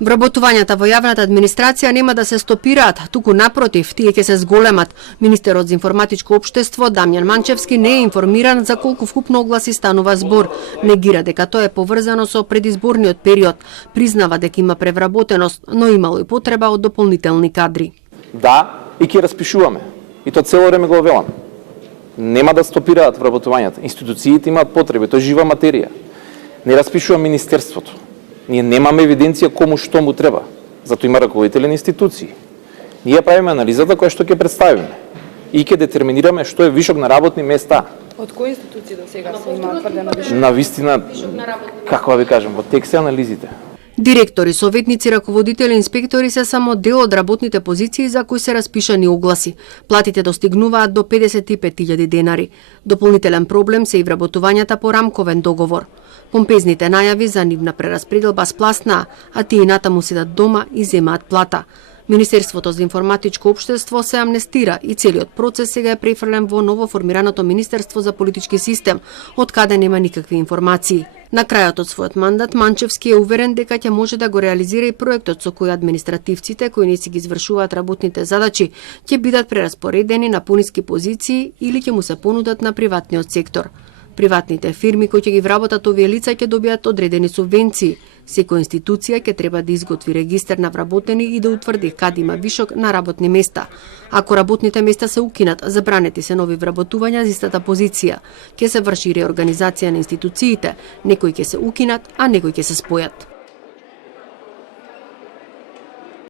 Вработувањата во јавната администрација нема да се стопираат, туку напротив, тие ќе се зголемат. Министерот за информатичко општество Дамјан Манчевски не е информиран за колку вкупно огласи станува збор. Негира дека тоа е поврзано со предизборниот период. Признава дека има превработеност, но имало и потреба од дополнителни кадри. Да, и ќе распишуваме. И тоа цело време го велам. Нема да стопираат вработувањата. Институциите имаат потреби, тоа е жива материја. Не распишува министерството. Ние немаме евиденција кому што му треба. Зато има раководители на институции. Ние правиме анализата која што ќе представиме и ќе детерминираме што е вишок на работни места. Од кои институции до сега се има тврдено вишок? На вистина, како ви кажам, во тек се анализите. Директори, советници, раководители, инспектори се само дел од работните позиции за кои се распишани огласи. Платите достигнуваат до 55.000 денари. Дополнителен проблем се и вработувањата по рамковен договор. Помпезните најави за нивна прераспределба спласнаа, а тие натаму седат дома и земаат плата. Министерството за информатичко општество се амнестира и целиот процес сега е префрлен во новоформираното Министерство за политички систем, од каде нема никакви информации. На крајот од својот мандат Манчевски е уверен дека ќе може да го реализира и проектот со кој административците кои не си ги извршуваат работните задачи ќе бидат прераспоредени на пониски позиции или ќе му се понудат на приватниот сектор. Приватните фирми кои ќе ги вработат овие лица ќе добијат одредени субвенции. Секоја институција ќе треба да изготви регистар на вработени и да утврди каде има вишок на работни места. Ако работните места се укинат, забранети се нови вработувања за истата позиција. Ќе се врши реорганизација на институциите, некои ќе се укинат, а некои ќе се спојат.